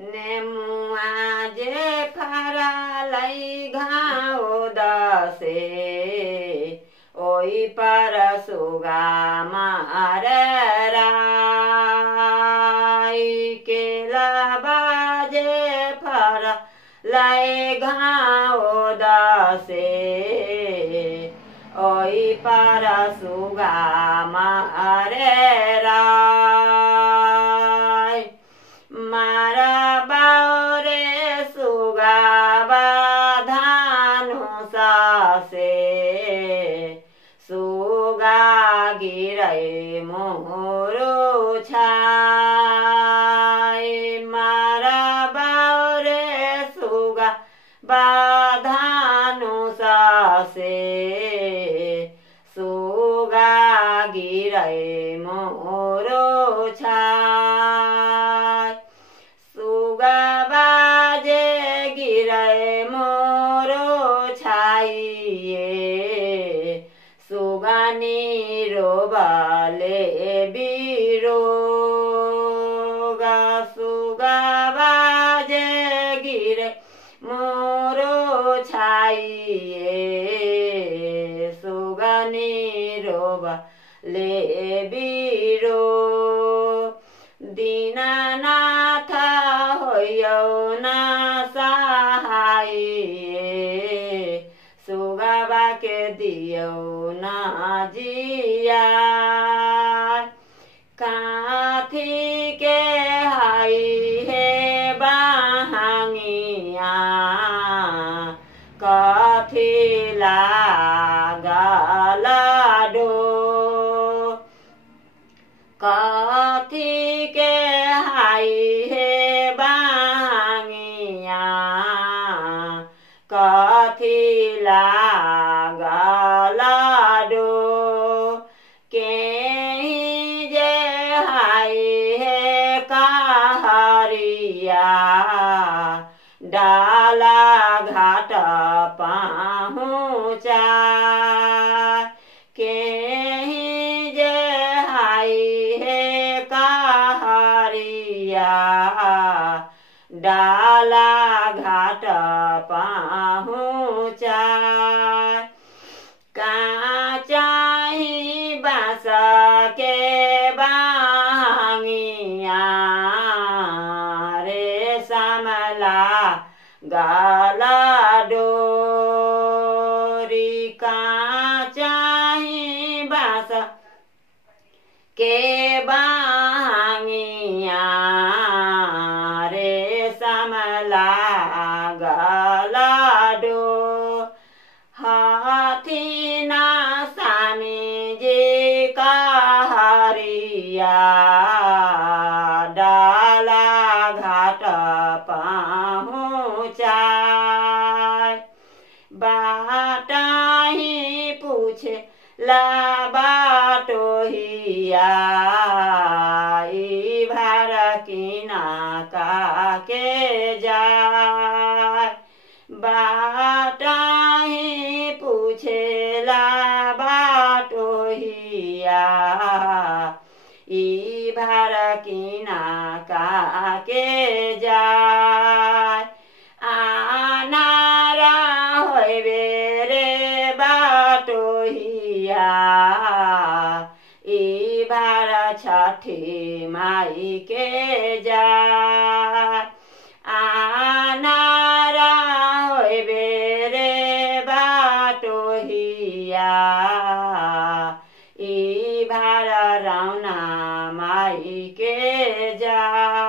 नेमुआ जे फरलै घाउ दसे ओइ पर सुगा मारेर केला जे फरलै घाउ दसे ओइ पर सुगा मारेर मारा बाउरे सुगा धानु सासे सुगा गिरै मोरो छाई मारा बाउरे सुगा धानु सासे सुगा गिरै मोरो छाई सुगा बाजे गिरै मोरो छाइए सुगानी रोबले बिरोगा सुगा बाजे गिरै मोरो छाइए सुगानी रोबले बिरो दीनानाथ होयौ न सहाय सुगा बाके दियौ न जिया काथी के हाई हे बाहंगिया कथी लागल डो कथी के हाई हे बांगिया कथी लागल डो केही जे हाई हे कहरिया डाला घाट पहुँचा केही जे हाई हे कहरिया डाला घाट पहुँचा काचाही बाँस के बांगिया रे समला गला डोरी काचाही बाँस के बांगिया रे समला गला डो हाथी ना सामी जी कहरिया डाला घाट पहुँचा बाटाही पूछे ला बाटोहिया ई भार किना काके जाय बाटाही पूछे ला बाटोहिया ई भार किना काके जाय आनारा होइबे रे बाटोहिया ई भार छठी माई के जाय आनारा होइबे रे बाटोहिया ई भार राउना माई के जाय।